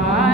Ah.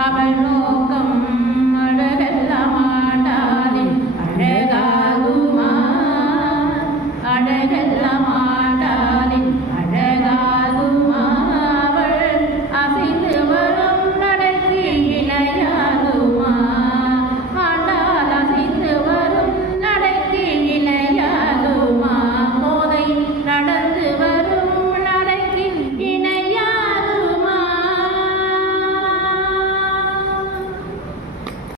Amen.